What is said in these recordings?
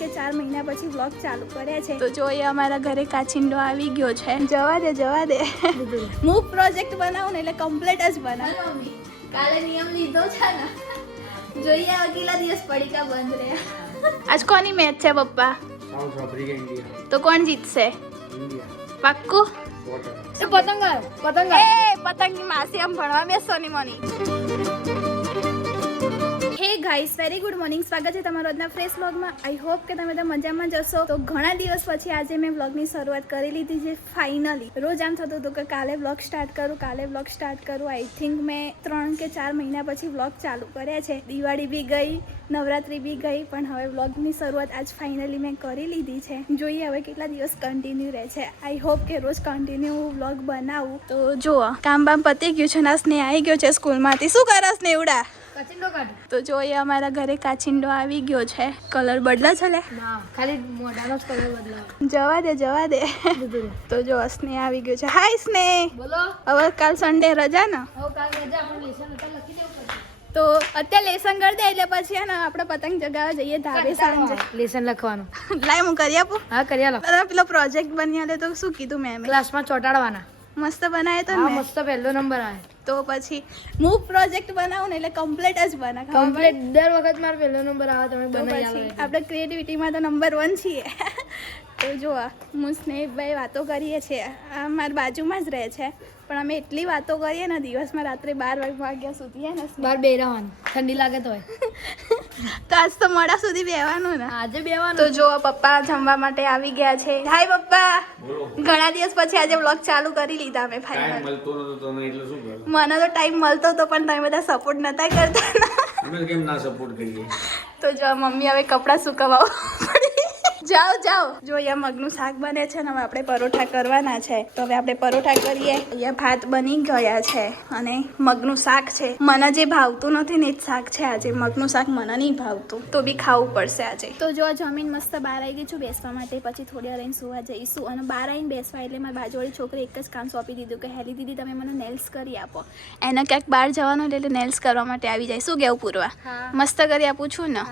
કે 4 મહિના પછી વ્લોગ ચાલુ કર્યા છે. તો જો એ અમારા ઘરે કાચિંડો આવી ગયો છે. જવા દે હું પ્રોજેક્ટ બનાવું ને એટલે કમ્પ્લીટ જ બનાવું. કાલે નિયમ લીધો છે ને, જોઈએ હવે કેટલા દિવસ પડીકા બંધ રહ્યા. આજ કોની મેચ છે પપ્પા? South Africa India. તો કોણ જીતશે? ઇન્ડિયા. પાક્કું? પતંગ એ પતંગની માસી આમ ભણવા બેસો ની મની. હે ગાઈસ, વેરી ગુડ મોર્નિંગ. સ્વાગત છે તમારો આજના ફ્રેશ વ્લોગમાં. આઈ હોપ કે તમે બધા મજામાં જશો. તો ઘણા દિવસ પછી આજે મેં વ્લોગની શરૂઆત કરી લીધી છે ફાઇનલી. રોજ આમ થતું હતું કે કાલે વ્લોગ સ્ટાર્ટ કરું. આઈ થિંક મેં 3 કે 4 મહિના પછી વ્લોગ ચાલુ કર્યા છે. દિવાળી બી ગઈ, નવરાત્રી બી ગઈ, પણ હવે વ્લોગની શરૂઆત આજ ફાઇનલી મેં કરી લીધી છે. જોઈએ હવે કેટલા દિવસ કન્ટિન્યુ રહે છે. આઈ હોપ કે રોજ કન્ટિન્યુ વ્લોગ બનાવું. તો જુઓ, કામ બામ પતી ગયું છે. ના સ્નેહ આવી ગયો છે સ્કૂલમાંથી. શું કરે સ્નેહુડા? તો જોઈએ અમારા ઘરે કાચિંડો આવી ગયો છે. કલર બદલા છે લે? ના, ખાલી મોઢાનો જ કલર બદલાવ. જવા દે. તો જો સ્નેહ આવી ગયો છે. હાય સ્નેહ. બોલો. હવે કાલ સન્ડે રજા ને? હવે કાલ રજા, આપણે લેસન હતા લખી દેવું પડશે. તો અત્યારે લેસન કરી દે એટલે પછી ને આપણે પતંગ ચગાવવા જઈએ ધાબે સાંજે. લેસન લખવાનું. લાય હું કરી આપું. હા, કરી આલો. પેલો પ્રોજેક્ટ બની આલે તો શું કીધું મેં? ક્લાસમાં ચોટાડવાના. મસ્ત બનાવ્યો તો હા, ને? મસ્ત પહેલો નંબર આવે. તો પછી હું પ્રોજેક્ટ બનાવું ને એટલે કમ્પ્લીટ જ બનાવ. કમ્પ્લીટ દર વખત મારો પહેલો નંબર આવે, તમે તો બનાવી પછી આલો. આપણે ક્રિએટિવિટીમાં તો નંબર 1 છીએ. તો જો હું સ્નેહભાઈ વાતો કરીએ છીએ. આ મારી બાજુમાં જ રહે છે, પણ અમે એટલી વાતો કરીએ ને દિવસમાં રાત્રે 12 વાગ્યા સુધી. હે ને બાર બેરાવાનું, ઠંડી લાગે તોય. તો આજ તો મોડા સુધી બેવાનું ને. આજે બેવાનું. તો જો પપ્પા જમવા માટે આવી ગયા છે. હાય પપ્પા. ઘણા દિવસ પછી આજે વ્લોગ ચાલુ કરી લીધા અમે ફાઇનલ. મળતો નતો તમે એટલે શું કરો? મને તો ટાઈમ મળતો હતો, પણ તમે બધા સપોર્ટ નતા કરતા. અમે કેમ ના સપોર્ટ કરીએ? તો જો મમ્મી હવે કપડાં સુકવવા જાઓ. જો અહીંયા મગનું શાક બને છે ને, હવે આપણે પરોઠા કરવાના છે. તો હવે આપણે પરોઠા કરીએ. અહીંયા ભાત બની ગયા છે અને મગનું શાક છે. મને જે ભાવતું નથી ને એ જ શાક છે આજે. મગનું શાક મને નહીં ભાવતું, તો બી ખાવું પડશે આજે. તો જો જમીન મસ્ત બહાર આવી ગઈ છું બેસવા માટે. પછી થોડી વાર રહીને સુવા જઈશું. અને બહાર આવીને બેસવા એટલે મારી બાજુવાળી છોકરી એક જ કામ સોંપી દીધું કે હેલી દીદી તમે મને નેલ્સ કરી આપો. એને ક્યાંક બહાર જવાનું એટલે નેલ્સ કરવા માટે આવી જાય. શું કેવું પૂરવા? મસ્ત કરી આપું છું ને?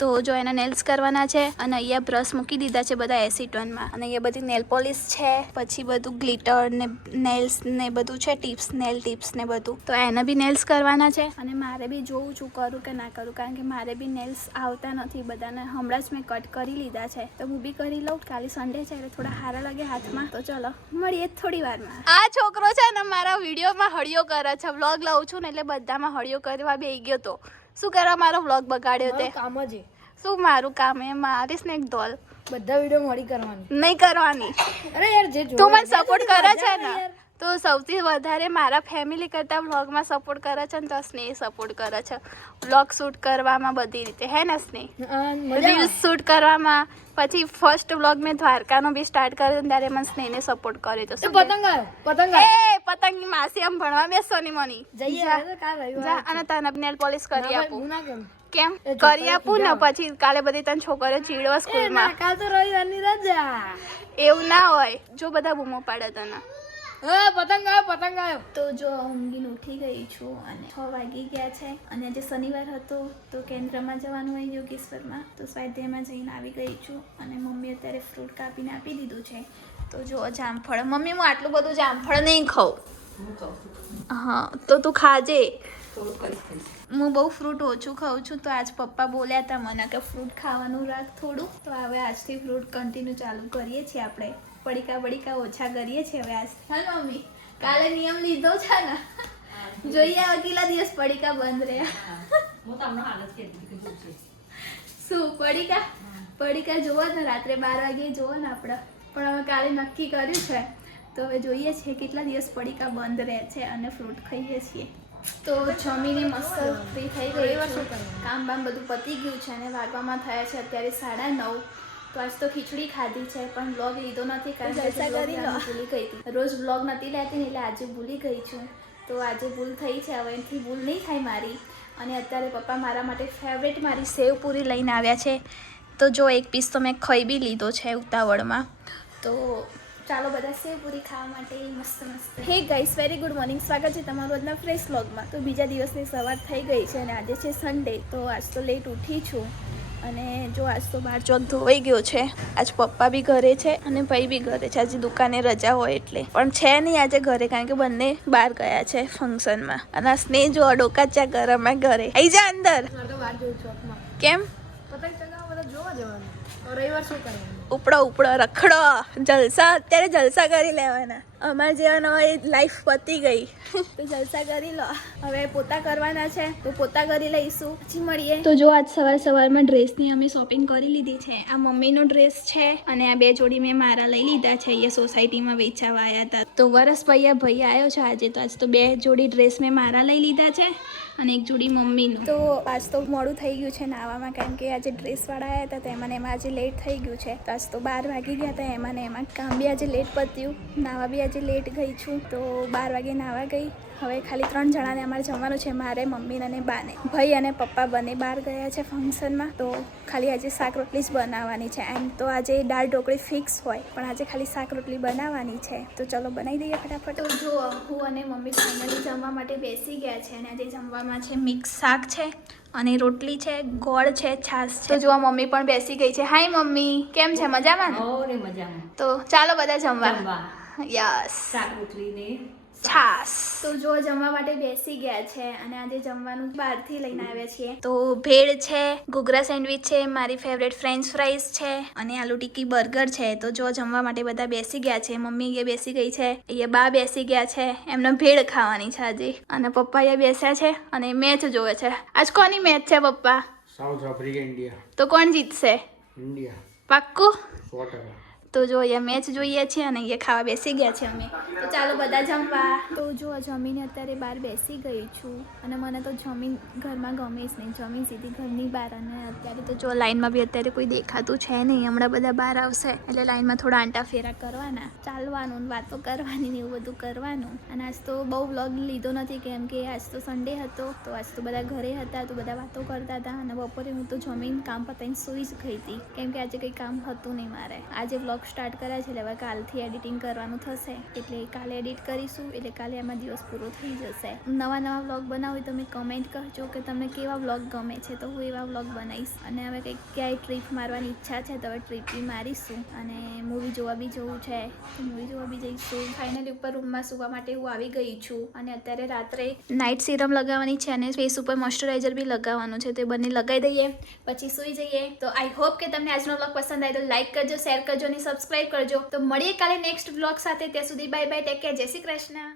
તો જો એના નેલ્સ કરવાના છે. અને અહીંયા બ્રશ મૂકી દીધા છે બધા એસીટોનમાં. અને અહીંયા બધી નેલ પોલિશ છે, પછી બધું ગ્લિટર ને નેલ્સ ને બધું છે, નેલ ટિપ્સ ને બધું. તો એને બી નેલ્સ કરવાના છે. અને મારે બી જોઉં છું કરું કે ના કરું, કારણ કે મારે બી નેલ્સ આવતા નથી બધાને. હમણાં જ મેં કટ કરી લીધા છે, તો હું બી કરી લઉં. કાલે સન્ડે છે એટલે થોડા સારા લાગે હાથમાં. તો ચલો મળીએ થોડી વારમાં. આ છોકરો છે ને મારા વિડીયોમાં હળિયો કરે છે. વ્લોગ લઉં છું ને એટલે બધામાં હળિયો કરવા બેસી ગયો. તો શું કરવા મારો વ્લોગ બગાડ્યો તે? કામ જ. શું મારું કામ? એ મારીશ ને એક દોલ. બધા વિડીયો મોડી કરવાની. નહીં કરવાની. અરે યાર, જે તું મને સપોર્ટ કરે છે ને, તો સૌથી વધારે મારા ફેમિલી કરતાં વ્લોગમાં સપોર્ટ કરે છે ને, તો સ્નેહ સપોર્ટ કરે છે વ્લોગ શૂટ કરવામાં બધી રીતે. હે ને સ્નેહ? રીલ્સ શૂટ કરવામાં. પછી ફર્સ્ટ વ્લોગ મેં દ્વારકાનો બી સ્ટાર્ટ કર્યો ત્યારે મને સ્નેહને સપોર્ટ કર્યો. તો શું પતંગ આવ્યો. એ પતંગની માસી આમ ભણવા બેસો ની મની. જઈએ કાલ રવિવાર. અને તને નેલ પોલિશ કરી આપું. હું ના કેમ કેમ કરી આપું ને? પછી કાલે બધી તને છોકરીઓ ચીડવા સ્કૂલમાં. કાલ તો રવિવારની રજા. એવું ના હોય. જો બધા બૂમો પાડે તને. પતંગ આવ્યો. તો જો ઊંઘીને ઉઠી ગઈ છું અને 6 વાગી ગયા છે. અને આજે શનિવાર હતો તો કેન્દ્રમાં જવાનું હોય યોગેશ્વરમાં. તો સ્વાધ્યાયમાં જઈને આવી ગઈ છું. અને મમ્મી અત્યારે ફ્રૂટ કાપીને આપી દીધું છે. તો જો જામફળ. મમ્મી હું આટલું બધું જામફળ નહીં ખાઉં. હા તો તું ખાજે. હું બહુ ફ્રૂટ ઓછું ખાઉં છું. તો આજ પપ્પા બોલ્યા હતા મને કે ફ્રૂટ ખાવાનું રાખ થોડું. તો હવે આજથી ફ્રૂટ કન્ટિન્યુ ચાલુ કરીએ છીએ આપણે. પડીકા ઓછા કરીએ છીએ હવે આજ. હા મમ્મી, કાલે નિયમ લીધો છે ને, જોઈએ હવે કેટલા દિવસ પડીકા બંધ રહ્યા. શું પડીકા જોવો ને રાત્રે 12 વાગે જોવો ને આપણે. પણ હવે કાલે નક્કી કર્યું છે, તો હવે જોઈએ છીએ કેટલા દિવસ પડીકા બંધ રહે છે અને ફ્રૂટ ખાઈએ છીએ. તો જમીને મસ્ત ફ્રી થઈ ગઈ. કામ બામ બધું પતી ગયું છે અને વાગવામાં થયા છે અત્યારે 9:30. તો આજ તો ખીચડી ખાધી છે, પણ વ્લોગ લીધો નથી કારણ કે ભૂલી ગઈ હતી. રોજ વ્લોગ નથી લેતી ને એટલે આજે ભૂલી ગઈ છું. તો આજે ભૂલ થઈ છે, હવે એનાથી ભૂલ નહીં થાય મારી. અને અત્યારે પપ્પા મારા માટે ફેવરેટ મારી સેવ પૂરી લઈને આવ્યા છે. તો જો એક પીસ તો મેં ખાઈ બી લીધો છે ઉતાવળમાં. તો ચાલો બધા સેવ પૂરી ખાવા માટે મસ્ત. હે ગાઈસ, વેરી ગુડ મોર્નિંગ. સ્વાગત છે તમારું આજના ફ્રેશ વ્લોગમાં. તો બીજા દિવસની સવાર થઈ ગઈ છે અને આજે છે સન્ડે. તો આજ તો લેટ ઉઠી છું. અને જો આજ તો બહાર ચોક ધોવાઈ ગયો છે. આજ પપ્પા બી ઘરે છે અને ભાઈ બી ઘરે છે. આજે દુકાને રજા હોય એટલે, પણ છે નહીં આજે ઘરે, કારણ કે બંને બહાર ગયા છે ફંક્શનમાં. અને આ સ્નેહ જો ડોકાચા ગરમમાં ઘરે આઈ જા અંદર. મારે તો બહાર જવું ચોકમાં. કેમ? પતંગ ચગાવવા બધા જોવા જવાનું. તો રવિવાર શું કરવાનું? ઉપડો રખડો જલસા. અત્યારે જલસા કરી લેવાના. અમારે જેવાનો લાઈફ પતી ગઈ તો જલસા કરી લો. હવે પોતા કરવાના છે તો પોતા કરી લઈશું, પછી મળીએ. તો જો આજ સવારમાં ડ્રેસની અમે શોપિંગ કરી લીધી છે. આ મમ્મીનો ડ્રેસ છે અને આ 2 જોડી મેં મારા લઈ લીધા છે. અહીંયા સોસાયટીમાં વેચાવા આવ્યા હતા તો વરસ ભાઈ આવ્યો છે આજે, તો આજ તો 2 જોડી ડ્રેસ મેં મારા લઈ લીધા છે અને 1 જોડી મમ્મીનું. તો આજ તો મોડું થઈ ગયું છે નાવામાં, કારણ કે આજે ડ્રેસવાળા આવ્યા હતા તો એમાં ને એમાં આજે લેટ થઈ ગયું છે. તો આજ તો 12 વાગી ગયા હતા એમાં ને એમાં. કામ બી આજે લેટ પત્યું, નાવા બી આજે લેટ ગઈ છું તો 12 વાગે નાવા ગઈ. હવે ખાલી 3 જણાને અમારે જમવાનું છે, મારે, મમ્મી અને બાને. ભાઈ અને પપ્પા બંને બહાર ગયા છે ફંક્શનમાં, તો ખાલી આજે શાક રોટલી જ બનાવવાની છે. એમ તો આજે દાળ ઢોકળી ફિક્સ હોય, પણ આજે ખાલી શાક રોટલી બનાવવાની છે. તો ચલો બનાવી દઈએ ફટાફટ. તો જો હું અને મમ્મી ફાઇનલી જમવા માટે બેસી ગયા છે અને આજે જમવામાં છે મિક્સ શાક છે અને રોટલી છે, ગોળ છે, છાશ છે. તો જો મમ્મી પણ બેસી ગઈ છે. હાય મમ્મી, કેમ છે? મજામાં ને? ઓરે મજામાં. તો ચાલો બધા જમવા. યસ, શાક રોટલી ને છાશ. તો જો જમવા માટે બેસી ગયા છે અને આજે જમવાનું બહારથી લઈને આવ્યા છીએ. તો ભેળ છે, ઘૂઘરા સેન્ડવિચ છે, મારી ફેવરેટ ફ્રેન્ચ ફ્રાઈઝ છે અને આલુ ટિક્કી બર્ગર છે. તો જો જમવા માટે બધા બેસી ગયા છે. મમ્મી અહીંયા બેસી ગઈ છે, અહીંયા બા બેસી ગયા છે, એમને ભેળ ખાવાની છે આજે. અને પપ્પા અહીંયા બેસ્યા છે અને મેચ જોવે છે. આજ કોની મેચ છે પપ્પા? South Africa India. તો કોણ જીતશે? ઇન્ડિયા. પાક્કું? 100%. તો જો અહીંયા મેચ જોઈએ છીએ અને અહીંયા ખાવા બેસી ગયા છે અમે. તો ચાલો બધા જમવા. તો જો જમીને અત્યારે બહાર બેસી ગઈ છું અને મને તો જમીન ઘરમાં ગમે જ નહીં. જમીન સીધી ઘરની બહાર. અને અત્યારે તો જો લાઈનમાં બી અત્યારે કોઈ દેખાતું છે નહીં. હમણાં બધા બહાર આવશે એટલે લાઈનમાં થોડા આંટા ફેરા કરવાના, ચાલવાનું, વાતો કરવાની ને એવું બધું કરવાનું. અને આજ તો બહુ વ્લોગ લીધો નથી કેમ કે આજ તો સન્ડે હતો, તો આજ તો બધા ઘરે હતા તો બધા વાતો કરતા હતા. અને બપોરે હું તો જમીન કામ પતાવીને સૂઈ જ ગઈ હતી કેમ કે આજે કંઈ કામ હતું નહીં મારે. આજે વ્લોગ સ્ટાર્ટ કર્યા છે એટલે હવે કાલથી એડિટિંગ કરવાનું થશે, એટલે કાલે એડિટ કરીશું, એટલે કાલે એમાં દિવસ પૂરો થઈ જશે. નવા વ્લોગ બનાવું તો તમે કમેન્ટ કરજો કે તમને કેવા વ્લોગ ગમે છે, તો હું એવા વ્લોગ બનાવીશ. અને હવે કંઈક ક્યાંય ટ્રીપ મારવાની ઈચ્છા છે તો હવે ટ્રીપ બી મારીશું. અને મૂવી જોવા બી જવું છે તો મૂવી જોવા બી જઈશું. ફાઇનલી ઉપર રૂમમાં સુવા માટે હું આવી ગઈ છું અને અત્યારે રાત્રે નાઇટ સિરમ લગાવવાની છે અને ફેસ ઉપર મોઇશ્ચરાઇઝર બી લગાવવાનું છે, તો એ બંને લગાવી દઈએ પછી સૂઈ જઈએ. તો આઈ હોપ કે તમને આજનો વ્લોગ પસંદ આવે તો લાઈક કરજો, શેર કરજો અને સબસ્ક્રાઇબ કરજો. તો મળીએ કાલે નેક્સ્ટ વ્લોગ સાથે. ત્યાં સુધી બાય બાય, ટેક કેર, જય શ્રી કૃષ્ણ.